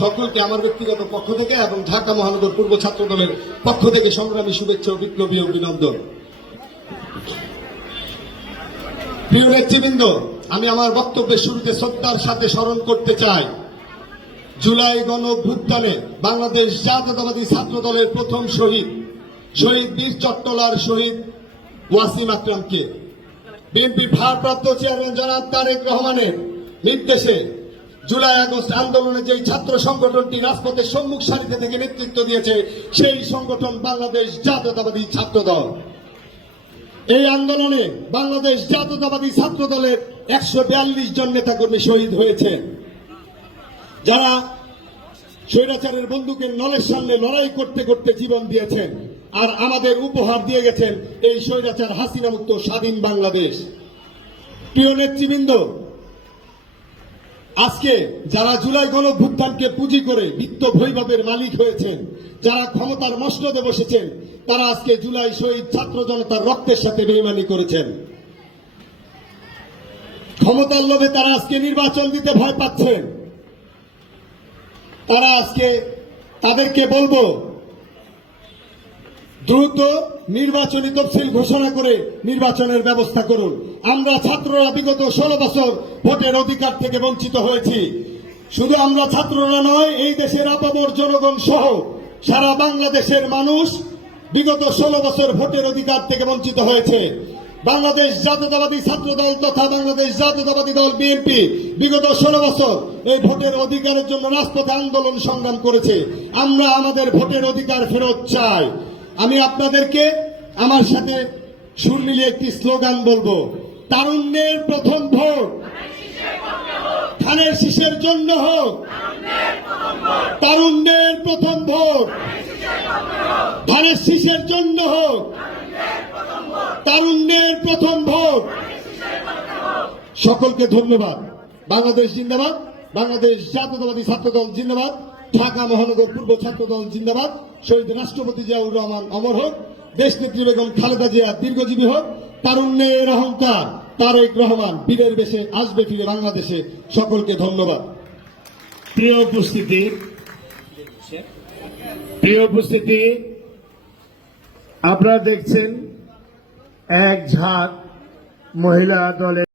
সকলকে আমার ব্যক্তিগত পক্ষ থেকে এবং ঢাকা মহানগর পূর্ব ছাত্র দলের পক্ষ থেকে সংগ্রামী শুভেচ্ছা ও বিপ্লবী অভিনন্দন। প্রিয় নেতৃবৃন্দ, আমি আমার বক্তব্যের শুরুতে শ্রদ্ধার সাথে স্মরণ করতে চাই জুলাই গণঅভ্যুত্থানে বাংলাদেশ জাতীয়তাবাদী ছাত্র দলের প্রথম শহীদ বীর চট্টলার শহীদ ওয়াসিম আকরামকে। বিএনপির ভারপ্রাপ্ত চেয়ারম্যান জনাব তারেক রহমানের নির্দেশে জুলাই আগস্ট আন্দোলনে যে ছাত্র সংগঠনটি রাজপথের সম্মুখ সারিতে থেকে নেতৃত্ব দিয়েছে সেই সংগঠন বাংলাদেশ জাতীয়তাবাদী ছাত্র দল। এই আন্দোলনে বাংলাদেশ জাতীয়তাবাদী ছাত্র দলের 142 জন নেতাকর্মী শহীদ হয়েছেন, যারা স্বৈরাচারের বন্দুকের নলের সামনে লড়াই করতে করতে জীবন দিয়েছেন আর আমাদের উপহার দিয়ে গেছেন এই স্বৈরাচার হাসিনা মুক্ত স্বাধীন বাংলাদেশ। প্রিয় নেতৃবৃন্দ, আজকে যারা জুলাই গণঅভ্যুত্থানকে পুঁজি করে বিত্ত বৈভবের মালিক হয়েছেন, যারা ক্ষমতার মসনদে বসেছেন, তারা আজকে জুলাই শহীদ ছাত্র জনতার রক্তের সাথে বেইমানি করেছেন। ক্ষমতার লোভে তারা আজকে নির্বাচন দিতে ভয় পাচ্ছেন। তারা আজকে তাদেরকে বলবো, দ্রুত নির্বাচনী তফসিল ঘোষণা করে নির্বাচনের ব্যবস্থা করুন। আমরা ছাত্ররা বিগত 16 বছর ভোটের অধিকার থেকে বঞ্চিত হয়েছি। শুধু আমরা ছাত্ররা নয়, এই দেশের আপামর জনগণ সহ সারা বাংলাদেশের মানুষ বিগত 16 বছর ভোটের অধিকার থেকে বঞ্চিত হয়েছে। বাংলাদেশ জাতীয়তাবাদী ছাত্র দল তথা বাংলাদেশ জাতীয়তাবাদী দল বিএনপি বিগত 16 বছর এই ভোটের অধিকারের জন্য রাজপথে আন্দোলন সংগ্রাম করেছে। আমরা আমাদের ভোটের অধিকার ফেরত চাই। আমি আপনাদেরকে আমার সাথে সুর মিলিয়ে একটি স্লোগান বলবো, তারুণ্যের প্রথম ভোট ধানের শীষের জন্য হোক। তারুণ্যের প্রথম ভোট ধানের শীষের জন্য হোক। তারুণ্যের প্রথম ভোট। সকলকে ধন্যবাদ। বাংলাদেশ জিন্দাবাদ, বাংলাদেশ জাতীয়তাবাদী ছাত্র দল জিন্দাবাদ, ঢাকা মহানগর পূর্ব ছাত্র দল জিন্দাবাদ। শহীদ রাষ্ট্রপতি জিয়াউর রহমান অমর হোক, দেশনেত্রী বেগম খালেদা জিয়া দীর্ঘজীবী হোক। তারুণ্যের অহংকার তারেক রহমান বীরের বেশে আসবে ফিরে বাংলাদেশে। সকলকে ধন্যবাদ। প্রিয় উপস্থিতি, আপনারা দেখছেন এক ঝাঁক মহিলা দলের